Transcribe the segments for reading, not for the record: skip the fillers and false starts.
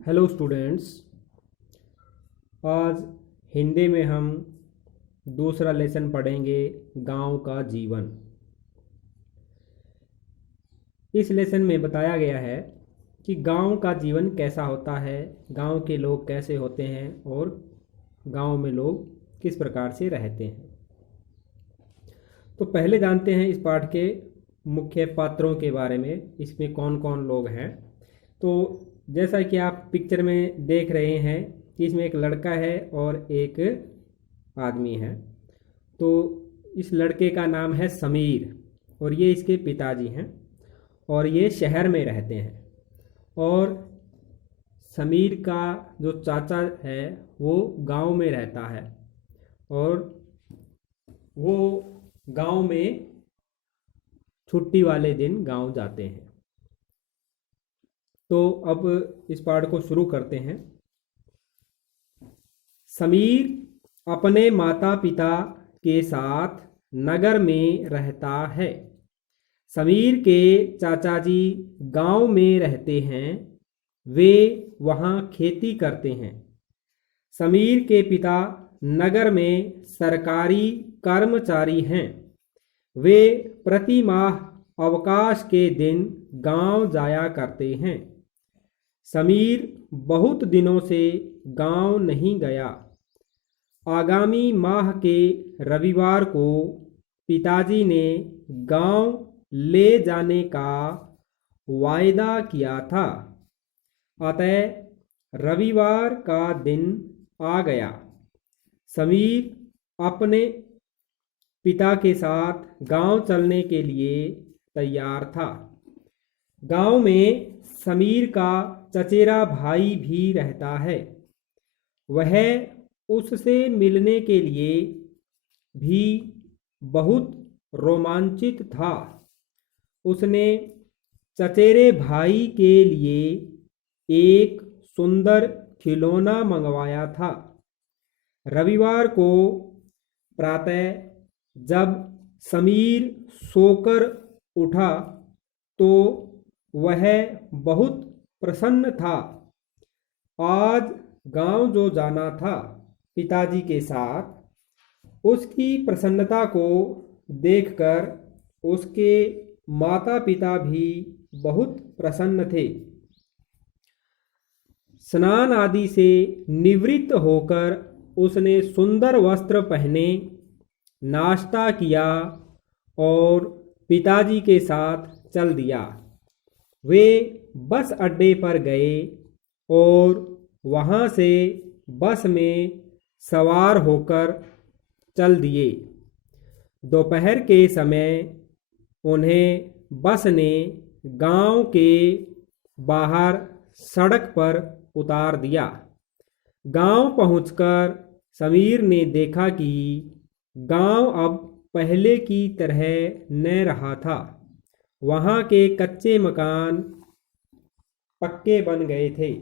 Hello students. आज हिंदी में हम दूसरा लेसन पढ़ेंगे, गांव का जीवन। इस लेसन में बताया गया है कि गांव का जीवन कैसा होता है, गांव के लोग कैसे होते हैं और गांव में लोग किस प्रकार से रहते हैं। तो पहले जानते हैं इस पाठ के मुख्य पात्रों के बारे में, इसमें कौन कौन लोग हैं। तो जैसा कि आप पिक्चर में देख रहे हैं कि इसमें एक लड़का है और एक आदमी है। तो इस लड़के का नाम है समीर और ये इसके पिताजी हैं और ये शहर में रहते हैं। और समीर का जो चाचा है वो गांव में रहता है और वो गांव में छुट्टी वाले दिन गांव जाते हैं। तो अब इस पाठ को शुरू करते हैं। समीर अपने माता पिता के साथ नगर में रहता है। समीर के चाचा जी गांव में रहते हैं, वे वहां खेती करते हैं। समीर के पिता नगर में सरकारी कर्मचारी हैं, वे प्रति माह अवकाश के दिन गांव जाया करते हैं। समीर बहुत दिनों से गांव नहीं गया। आगामी माह के रविवार को पिताजी ने गांव ले जाने का वायदा किया था। अतः रविवार का दिन आ गया। समीर अपने पिता के साथ गांव चलने के लिए तैयार था। गांव में समीर का चचेरा भाई भी रहता है। वह उससे मिलने के लिए भी बहुत रोमांचित था। उसने चचेरे भाई के लिए एक सुंदर खिलौना मंगवाया था। रविवार को प्रातः जब समीर सोकर उठा तो वह बहुत प्रसन्न था। आज गांव जो जाना था पिताजी के साथ, उसकी प्रसन्नता को देखकर उसके माता पिता भी बहुत प्रसन्न थे। स्नान आदि से निवृत्त होकर उसने सुंदर वस्त्र पहने, नाश्ता किया और पिताजी के साथ चल दिया। वे बस अड्डे पर गए और वहां से बस में सवार होकर चल दिए। दोपहर के समय उन्हें बस ने गांव के बाहर सड़क पर उतार दिया। गांव पहुंचकर समीर ने देखा कि गांव अब पहले की तरह न रहा था। वहां के कच्चे मकान पक्के बन गए थे।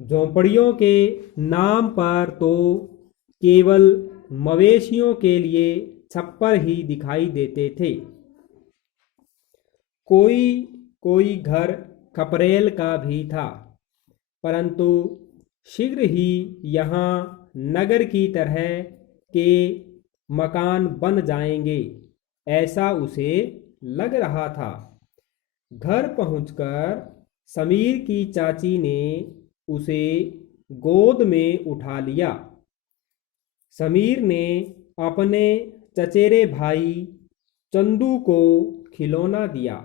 झोंपड़ियों के नाम पर तो केवल मवेशियों के लिए छप्पर ही दिखाई देते थे। कोई कोई घर खपरेल का भी था, परंतु शीघ्र ही यहाँ नगर की तरह के मकान बन जाएंगे, ऐसा उसे लग रहा था। घर पहुंचकर समीर की चाची ने उसे गोद में उठा लिया। समीर ने अपने चचेरे भाई चंदू को खिलौना दिया।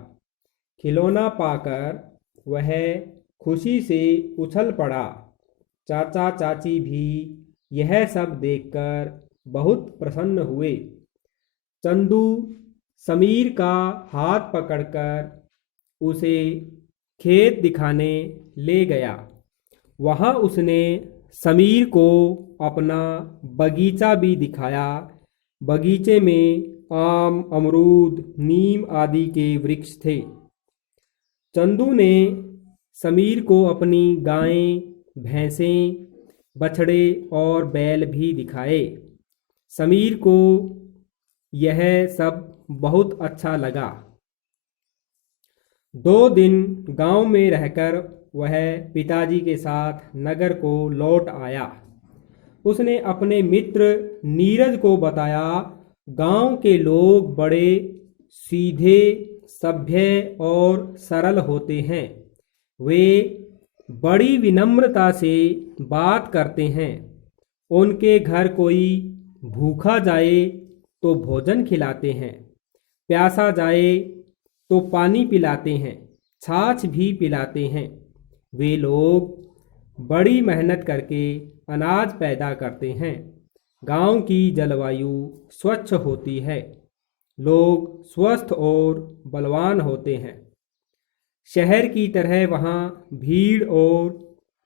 खिलौना पाकर वह खुशी से उछल पड़ा। चाचा चाची भी यह सब देखकर बहुत प्रसन्न हुए। चंदू समीर का हाथ पकड़कर उसे खेत दिखाने ले गया। वहाँ उसने समीर को अपना बगीचा भी दिखाया। बगीचे में आम, अमरूद, नीम आदि के वृक्ष थे। चंदू ने समीर को अपनी गायें, भैंसें, बछड़े और बैल भी दिखाए। समीर को यह सब बहुत अच्छा लगा। 2 दिन गांव में रहकर वह पिताजी के साथ नगर को लौट आया। उसने अपने मित्र नीरज को बताया, गांव के लोग बड़े सीधे, सभ्य और सरल होते हैं। वे बड़ी विनम्रता से बात करते हैं। उनके घर कोई भूखा जाए तो भोजन खिलाते हैं, प्यासा जाए तो पानी पिलाते हैं, छाछ भी पिलाते हैं। वे लोग बड़ी मेहनत करके अनाज पैदा करते हैं। गांव की जलवायु स्वच्छ होती है। लोग स्वस्थ और बलवान होते हैं। शहर की तरह वहाँ भीड़ और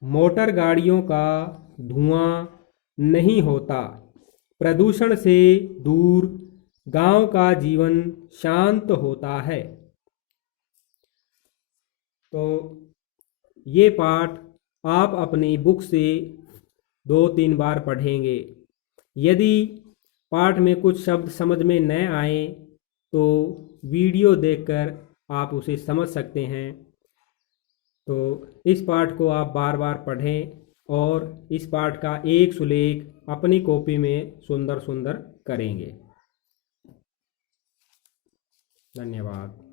मोटर गाड़ियों का धुआं नहीं होता। प्रदूषण से दूर गांव का जीवन शांत होता है। तो ये पाठ आप अपनी बुक से 2-3 बार पढ़ेंगे। यदि पाठ में कुछ शब्द समझ में न आए तो वीडियो देखकर आप उसे समझ सकते हैं। तो इस पाठ को आप बार बार पढ़ें और इस पाठ का एक सुलेख अपनी कॉपी में सुंदर सुंदर करेंगे। धन्यवाद।